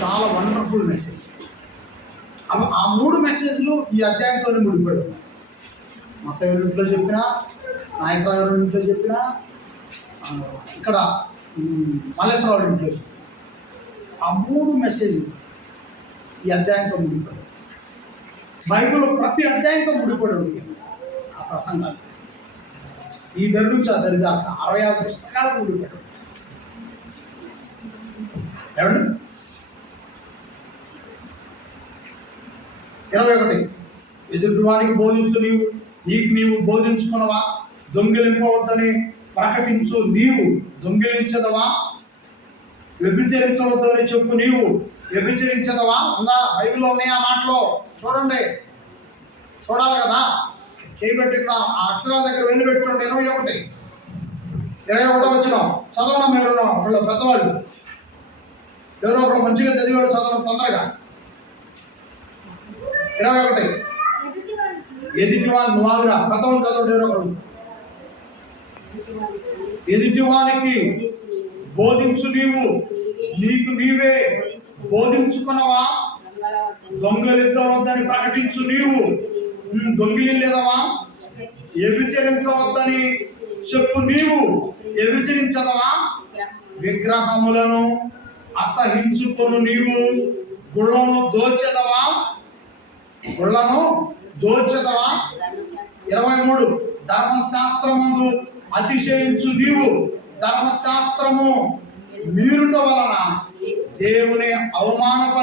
చాలా wonderful message. ఆ 3 మెసేజ్లు ఈ అధ్యాయంతో ముడిపడి ఉన్నాయి. మత్తయి ఇంట్లో చెప్పినా, నాగేశ్వరరావు ఇంట్లో చెప్పినా, ఇక్కడ మల్లేశ్వరరావు ఇంట్లో చెప్పిన ఆ 3 మెసేజ్లు ఈ అధ్యాయంతో ముడిపడి. బైబిల్ ప్రతి అధ్యాయంతో ముడిపడి ఉంది ఆ ప్రసంగాలు. ఈ దరి నుంచి ఆ దరి దాకా 66 పుస్తకాలు ముడిపడి. ఏమండి 21 ఎదుటివానికి బోధించు, నీవు బోధించుకున్నవా? దొంగిలింపవద్దని ప్రకటించు, నీవు దొంగిలించదవా? వ్యభిచరించవద్దని చెప్పు, నీవు వ్యభిచరించదవా? ఉందా? బైబిల్లో ఉన్నాయి ఆ మాటలో. చూడండి, చూడాలి కదా. చేయబెట్టి ఇక్కడ ఆ అక్షరాల దగ్గర వెళ్ళి పెట్టుకోండి. 21 వచ్చిన చదవడం. ఎవరు ఒకళ్ళు పెద్దవాళ్ళు, ఎవరో ఒకళ్ళు మంచిగా చదివాడు, చదవడం తొందరగా. 21 ఎదుటివాని నువ్వురా, పెద్దవాళ్ళు చదవడం. ఎవరో ఒకళ్ళు ఎదుటివానికి బోధించు, నీకు నీవే బోధించుకున్నవా? దొంగలిద్దవద్దని ప్రకటించు, నీవు దొంగిలిలేదవా? వ్యభిచరించవద్దని చెప్పు, నీవు వ్యభిచరించదవా? విగ్రహములను అసహించుకొను, నీవు గుళ్ళను దోచెదవా? 23 ధర్మశాస్త్రముందు అతిశయించు, నీవు ధర్మశాస్త్రము మీరుట వలన దేవుని అవమానపరిచి